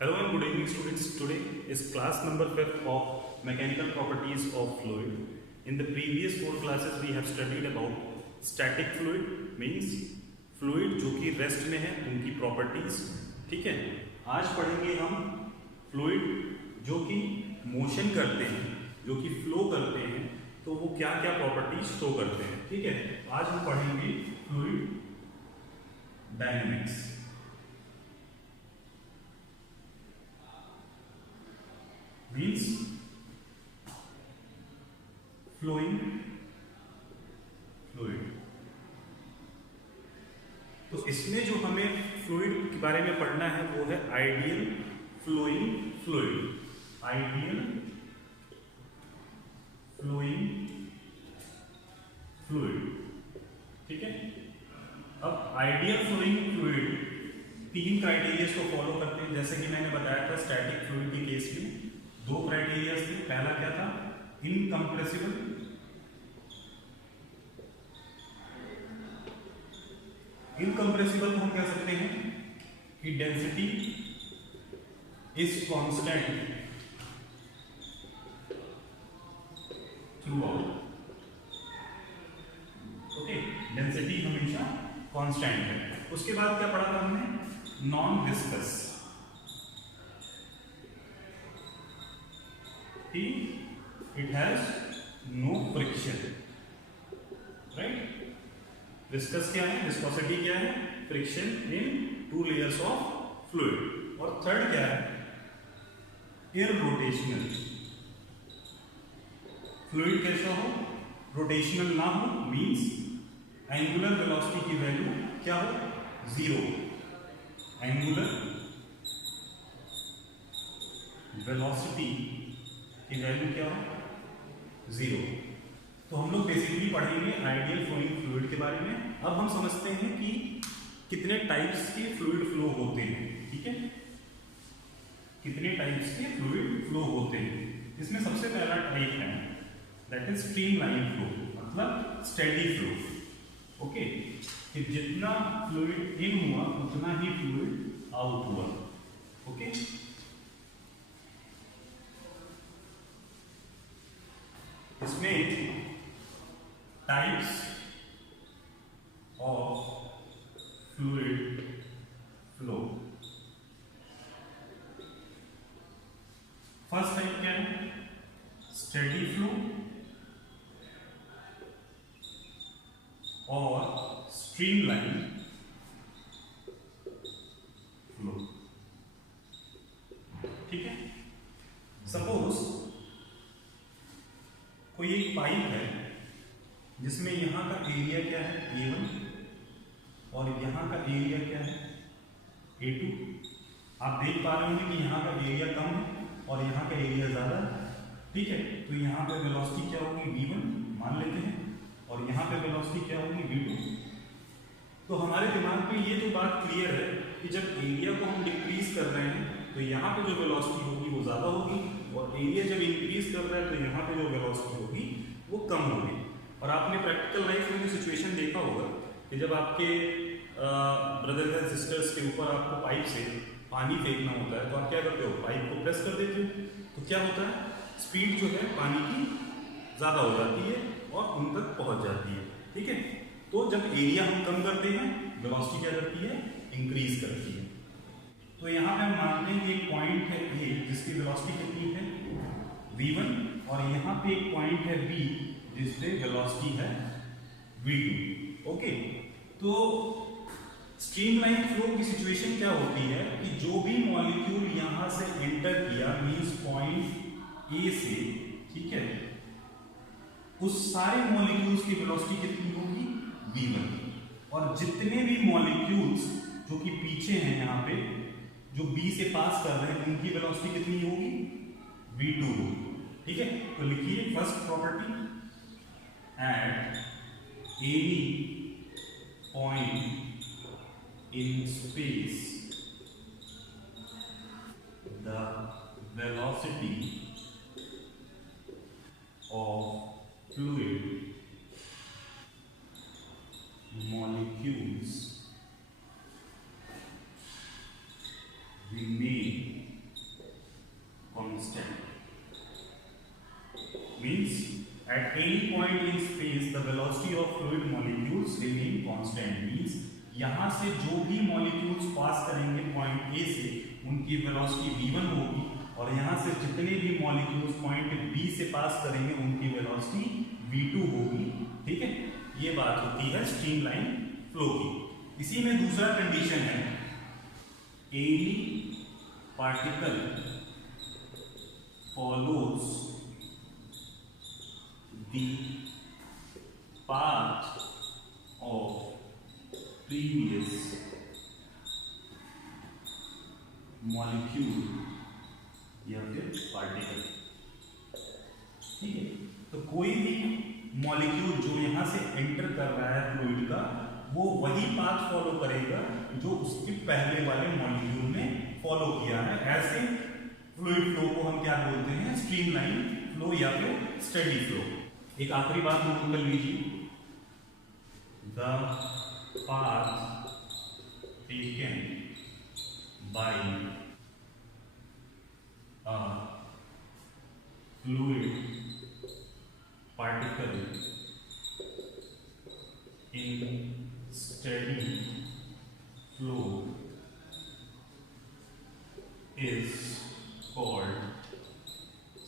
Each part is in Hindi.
Hello and good evening students. Today is class number 5 of mechanical properties of fluid. In the previous 4 classes we have studied about static fluid means fluid जो कि रेस्ट में है उनकी प्रॉपर्टीज. ठीक है, आज पढ़ेंगे हम फ्लूइड जो कि मोशन करते हैं, जो कि फ्लो करते हैं, तो वो क्या क्या प्रॉपर्टीज शो करते हैं. ठीक है, आज हम पढ़ेंगे fluid dynamics. Means flowing fluid. तो इसमें जो हमें फ्लूइड के बारे में पढ़ना है वो है ideal flowing fluid. Ideal flowing fluid. ठीक है, अब आइडियल फ्लोइंग फ्लूइड 3 क्राइटेरिया को फॉलो करते हैं. जैसे कि मैंने बताया था स्टैटिक फ्लूइड के केस में 2 क्राइटेरिया थे. पहला क्या था? इनकम्प्रेसिबल. इनकम्प्रेसिबल को हम कह सकते हैं कि density is constant through out. Okay, density हमेशा कांस्टेंट है. उसके बाद क्या पढ़ा था हमने? Non viscous. It has no friction. Right? Viscous क्या है? Viscosity क्या है? Friction in 2 layers of fluid. और थर्ड क्या है? Irrotational. Fluid कैसा हो? Rotational ना हो, means angular velocity की वैल्यू क्या हो? 0. Angular velocity की वैल्यू क्या हो? 0. तो हम लोग बेसिकली पढ़ेंगे आइडियल फ्लोइंग फ्लूइड के बारे में. अब हम समझते हैं कि कितने टाइप्स के फ्लूइड फ्लो होते हैं. ठीक है, कितने टाइप्स के फ्लूइड फ्लो होते हैं. इसमें सबसे पहला टाइप है दैट इज स्ट्रीमलाइन फ्लो, मतलब स्टेडी फ्लो. ओके, कि जितना फ्लूइड इन हुआ उतना ही फ्लूइड आउट हुआ. ओके, इसमें types of fluid flow. First type क्या है? स्टेडी फ्लो और स्ट्रीमलाइन फ्लो. ठीक है, सपोज कोई एक पाइप है जिसमें यहां का एरिया क्या है? A1 और यहां का एरिया क्या है? A2. आप देख पा रहे होंगे कि यहां का एरिया कम है और यहां का एरिया ज्यादा है. ठीक है, तो यहां पे वेलोसिटी क्या होगी? V1 मान लेते हैं, और यहां पे वेलोसिटी क्या होगी? V2. तो हमारे दिमाग में ये तो बात क्लियर है कि जब एरिया को हम डिक्रीज कर रहे हैं तो यहाँ पे जो वेलोसिटी होगी वो ज़्यादा होगी, और एरिया जब इंक्रीज कर रहा है तो यहाँ पे जो वेलोसिटी होगी वो कम होगी. और आपने प्रैक्टिकल लाइफ में भी सिचुएशन देखा होगा कि जब आपके ब्रदर्स एंड सिस्टर्स के ऊपर आपको पाइप से पानी फेंकना होता है तो आप क्या करते हो? पाइप को प्रेस कर देते हो. तो क्या होता है? स्पीड जो है पानी की ज़्यादा हो जाती है और उन तक पहुँच जाती है. ठीक है, तो जब एरिया हम कम करते हैं वेलोसिटी क्या करती है? इंक्रीज करती है. तो यहाँ पे हम मानते हैं कि एक पॉइंट है A जिसकी वेलोसिटी कितनी है? V1, और यहाँ पे एक पॉइंट है B जिस पे वेलोसिटी है V2. ओके, तो स्ट्रीमलाइन फ्लो की सिचुएशन क्या होती है कि जो भी मॉलिक्यूल यहाँ से एंटर किया मींस पॉइंट A से, ठीक है, उस सारे मॉलिक्यूल्स की वेलोसिटी कितनी होगी? V1. और जितने भी मॉलिक्यूल्स जो कि पीछे हैं यहाँ पे जो B से पास कर रहे हैं उनकी वेलोसिटी कितनी होगी? V2 होगी. ठीक है, तो लिखिए first property, at any point in space the velocity of fluid molecules remain constant. Means at any point in space the velocity of fluid molecules remain constant. Means यहाँ से जो भी molecules पास करेंगे पॉइंट A से उनकी वेलोसिटी v1 होगी और यहाँ से जितने भी molecules पॉइंट B से पास करेंगे उनकी वेलोसिटी v2 होगी. ठीक है, ये बात होती है स्ट्रीमलाइन फ्लो की. इसी में दूसरा कंडीशन है any particle follows the path of previous molecule या फिर पार्टिकल. ठीक है, तो कोई भी मॉलिक्यूल जो यहां से एंटर कर रहा है फ्लूइड का वो वही पाथ फॉलो करेगा जो उसके पहले वाले मॉलिक्यूल ने फॉलो किया है. ऐसे फ्लूइड फ्लो को हम क्या बोलते हैं? स्ट्रीमलाइन फ्लो या फिर स्टेडी फ्लो. एक आखिरी बात नोट कर लीजिए, the path taken by a fluid particle in steady flow is called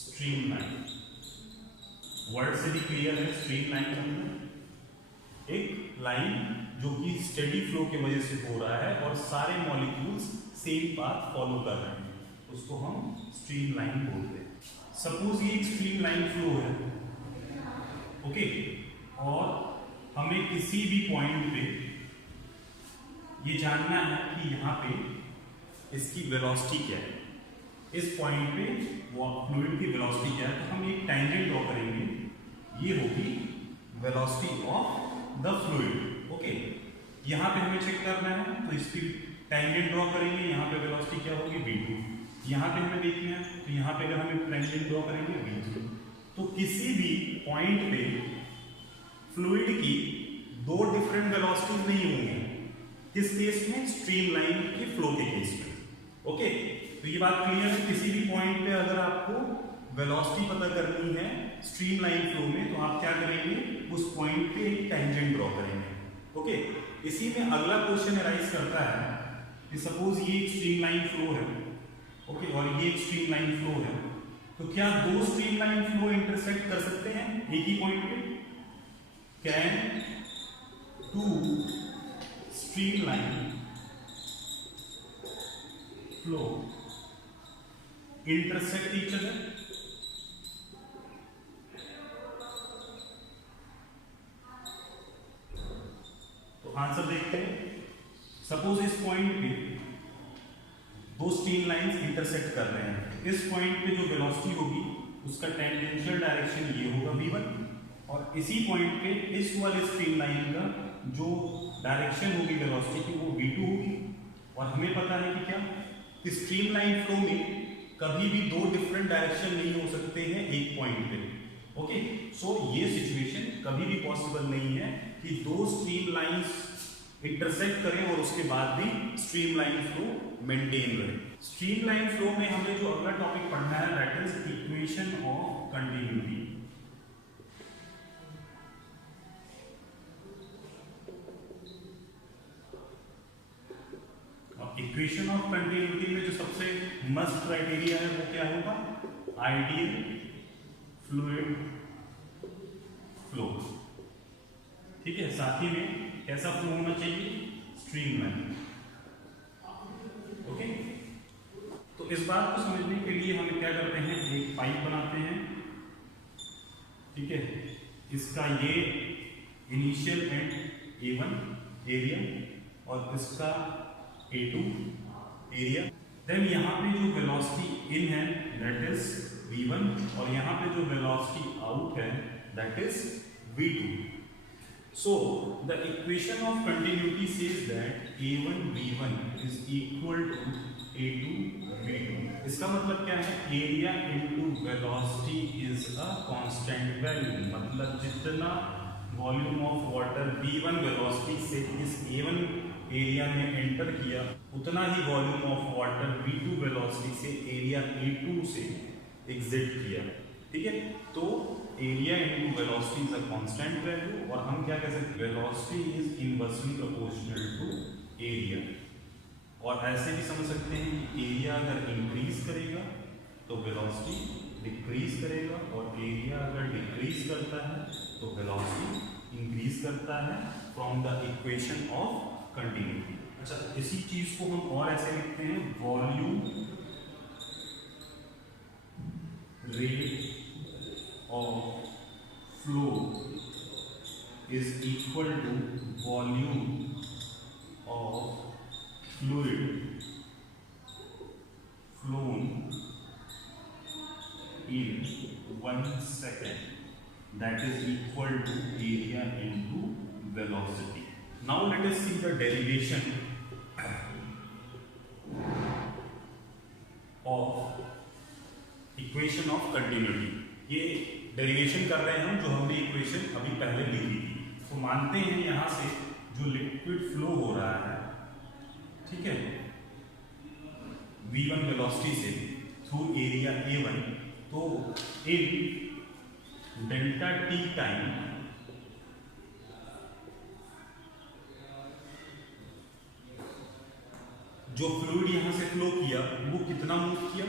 streamline. Word से भी क्लियर है स्ट्रीमलाइन का मतलब एक लाइन जो कि स्टेडी फ्लो की वजह से हो रहा है और सारे मॉलिक्यूल्स सेम पाथ फॉलो कर रहे हैं, उसको हम स्ट्रीमलाइन बोलते हैं. सपोज ये एक स्ट्रीमलाइन फ्लो है, ओके, और हमें किसी भी पॉइंट पे ये जानना है कि यहाँ पे इसकी वेलोसिटी क्या है. इस पॉइंट पे वो फ्लूइड की वेलोसिटी क्या है, तो हम एक टैंजेंट ड्रॉ करेंगे. ये होगी velocity of the fluid. Okay, यहाँ पे हमें चेक करना है तो इसकी टैंजेंट ड्रॉ करेंगे. यहाँ पे वेलोसिटी क्या होगी? v2. यहाँ पे हमें देखना है तो यहाँ पे अगर हम टैंजेंट ड्रॉ करेंगे v3. तो किसी भी पॉइंट पे फ्लूइड की दो डिफरेंट वेलोसिटीज नहीं होंगी. किस केस में? स्ट्रीमलाइन के फ्लो के केस में. ओके, तो ये बात क्लियर है. किसी भी पॉइंट पे अगर आपको वेलोसिटी पता करनी है स्ट्रीमलाइन फ्लो में तो आप क्या करेंगे? उस पॉइंट पे एक टैंजेंट ड्रॉ करेंगे. ओके, इसी में अगला क्वेश्चन अराइज करता है कि सपोज ये एक स्ट्रीमलाइन फ्लो है, ओके, और ये एक स्ट्रीमलाइन फ्लो है, तो क्या दो स्ट्रीमलाइन फ्लो इंटरसेक्ट कर सकते हैं एक ही पॉइंट पे? Can two streamline flow intersect each other? तो आंसर देखते हैं. सपोज इस पॉइंट पे दो स्ट्रीमलाइंस इंटरसेक्ट कर रहे हैं. इस पॉइंट पे जो वेलोसिटी होगी उसका टेंजेंशियल डायरेक्शन ये होगा v1 और इसी पॉइंट पे इस वाले स्ट्रीमलाइन का जो डायरेक्शन होगी वेलोसिटी की वो v2 होगी. और हमें पता है कि क्या कि स्ट्रीमलाइन फ्लो में कभी भी दो डिफरेंट डायरेक्शन नहीं हो सकते हैं एक पॉइंट पे. ओके, सो ये सिचुएशन कभी भी पॉसिबल नहीं है कि दो स्ट्रीमलाइंस इंटरसेक्ट करें और उसके बाद भी स्ट्रीमलाइन फ्लो मेंटेन रहे. स्ट्रीमलाइन फ्लो में हमें जो अगला टॉपिक पढ़ना है that is equation of continuity. Equation of continuity में जो सबसे मस्ट क्राइटेरिया है वो क्या होगा? Ideal fluid flow. ठीक है, साथ ही में कैसा फ्लो होना चाहिए? स्ट्रीमलाइन. ओके, तो इस बात को समझने के लिए हम क्या करते हैं, एक पाइप बनाते हैं. ठीक है, इसका ये इनिशियल एंड A1 एरिया और इसका A2 एरिया. देन यहाँ पे जो वेलोसिटी इन है दैट इज v1 और यहाँ पे जो वेलोसिटी आउट है that is v2. So the equation of continuity says that a1 v1 is equal to a2 v2. इसका मतलब क्या है? Area into velocity is a constant value. मतलब जितना volume of water v1 velocity से इस a1 एरिया में एंटर किया उतना ही volume of water v2 velocity से एरिया a2 से एग्जिट किया, ठीक है। तो area into velocity is a constant value, और हम क्या कह सकते हैं, velocity is inversely proportional to area. और ऐसे भी समझ सकते हैं कि एरिया अगर इंक्रीज करेगा तो वेलोसिटी डिक्रीज करेगा, और एरिया अगर डिक्रीज करता है तो वेलोसिटी इंक्रीज करता है, from the equation of continuity. अच्छा, इसी चीज को हम और ऐसे लिखते हैं, volume rate of flow is equal to volume of fluid flown in 1 second, that is equal to area into velocity. Now let us see the derivation of equation of continuity. ये डेरिवेशन कर रहे हैं हम, जो हमने इक्वेशन अभी पहले लिखी थी। तो मानते हैं यहाँ से जो लिक्विड फ्लो हो रहा है, ठीक है, v1 वेलोसिटी से थ्रू एरिया a1, तो इन डेल्टा टी टाइम जो फ्लूइड यहां से फ्लो किया वो कितना मूव किया,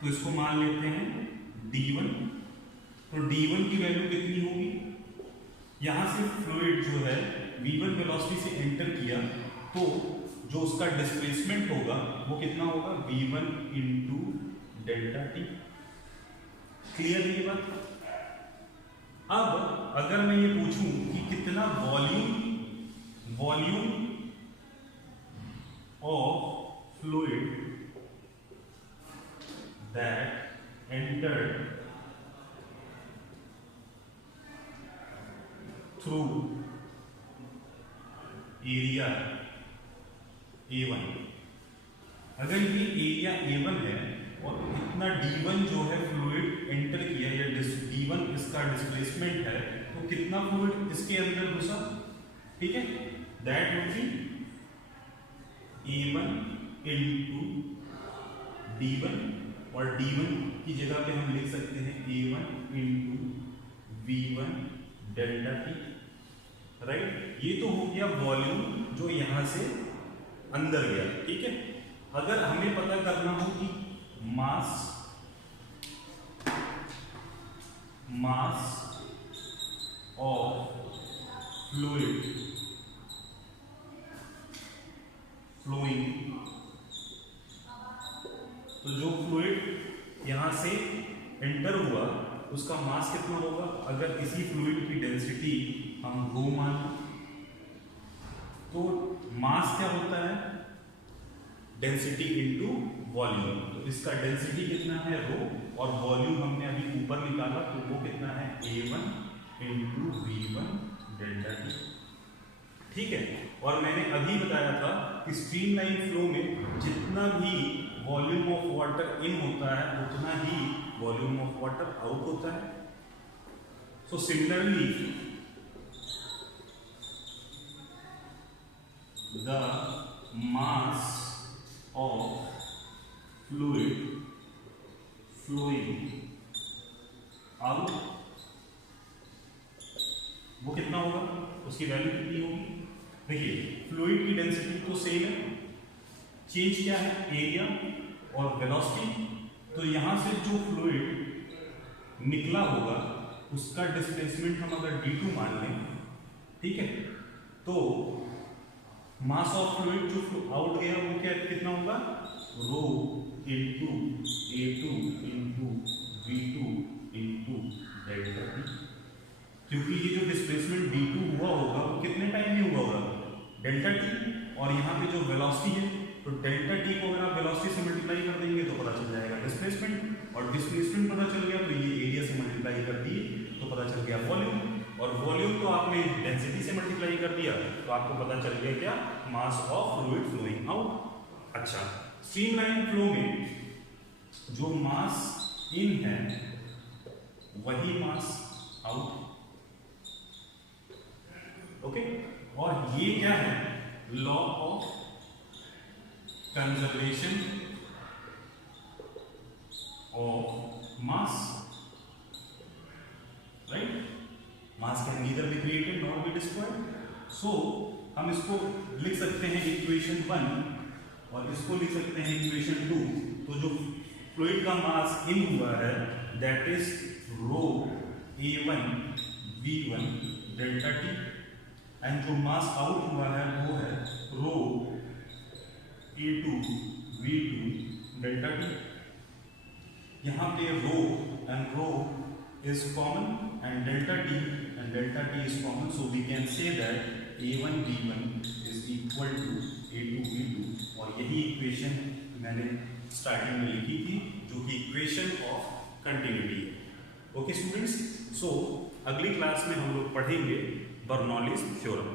तो इसको मान लेते हैं d1। तो d1 की वैल्यू कितनी होगी, यहां से फ्लूइड जो है v1 वेलोसिटी से एंटर किया, तो जो उसका डिस्प्लेसमेंट होगा वो कितना होगा, v1 into delta T. Clear है ये बात। अब अगर मैं ये पूछूं कि कितना volume of fluid that entered through area A1, अगर ये एरिया A1 है और इतना D1 जो है फ्लूइड एंटर किया, या D1 इसका डिस्प्लेसमेंट है, तो कितना फ्लूइड इसके अंदर घुसा, ठीक है, that would be A1 into D1, और D1 की जगह पे हम लिख सकते हैं A1 into V1 delta T, right. ये तो हो गया वॉल्यूम जो यहां से अंदर गया, ठीक है। अगर हमें पता करना हो कि मास ऑफ फ्लूइड फ्लोइंग, तो जो फ्लूइड यहां से एंटर हुआ उसका मास कितना होगा, अगर इसी फ्लूइड की डेंसिटी हम रो मान, तो मास क्या होता है, डेंसिटी इनटू वॉल्यूम। तो इसका डेंसिटी कितना है रो, और वॉल्यूम हमने अभी ऊपर निकाला, तो वो कितना है A1 into V1 delta T, ठीक है। और मैंने अभी बताया था कि स्ट्रीमलाइन फ्लो में जितना भी वॉल्यूम ऑफ वाटर इन होता है उतना ही वॉल्यूम ऑफ वाटर आउट होता है। So similarly the mass of fluid flowing out, वो कितना होगा, उसकी वैल्यू कितनी होगी। देखिए फ्लूइड की डेंसिटी तो सेम है, चेंज क्या है एरिया और वेलोसिटी। तो यहां से जो फ्लूइड निकला होगा उसका डिस्प्लेसमेंट हम अगर d2 मान लें, ठीक है, तो मास ऑफ फ्लूइड जो आउट गया वो क्या कितना होगा, rho into A2 into V2 into delta T, क्योंकि ये जो डिस्प्लेसमेंट D2 हुआ होगा वो कितने टाइम में हुआ होगा, डेल्टा टी। और यहाँ पे जो वेलोसिटी है, तो डेल्टा टी को अगर आप वेलोसिटी से मल्टीप्लाई कर देंगे तो पता चल जाएगा डिस्प्लेसमेंट, और डिस्प्लेसमेंट पता चल गया तो ये एरिया से मल्टीप्लाई कर दिए तो पता चल गया वॉल्यूम, और वॉल्यूम तो आपने डेंसिटी से मल्टीप्लाई कर दिया तो आपको पता चल गया क्या, mass of fluid flowing out. अच्छा, स्ट्रीमलाइन फ्लो में जो मास इन है वही मास आउट, ओके। और ये क्या है, law of conservation of mass, right? Mass can neither be created nor be destroyed. So हम इसको लिख सकते हैं इक्वेशन 1 और इसको लिख सकते हैं इक्वेशन 2. तो जो फ्लूइड का मास इन हुआ है that is rho A1 V1 delta T, and जो मास आउट हुआ है वो है रो A2 V2 डेल्टा T. यहाँ पे rho and rho is common and delta T is common, so we can say that A1 V1 is equal to A2 V2, और यही इक्वेशन मैंने स्टार्टिंग में लिखी थी जो कि इक्वेशन ऑफ कंटिन्यूटी है. ओके स्टूडेंट्स, सो अगली क्लास में हम लोग पढ़ेंगे बर्नौलीज थ्योरम.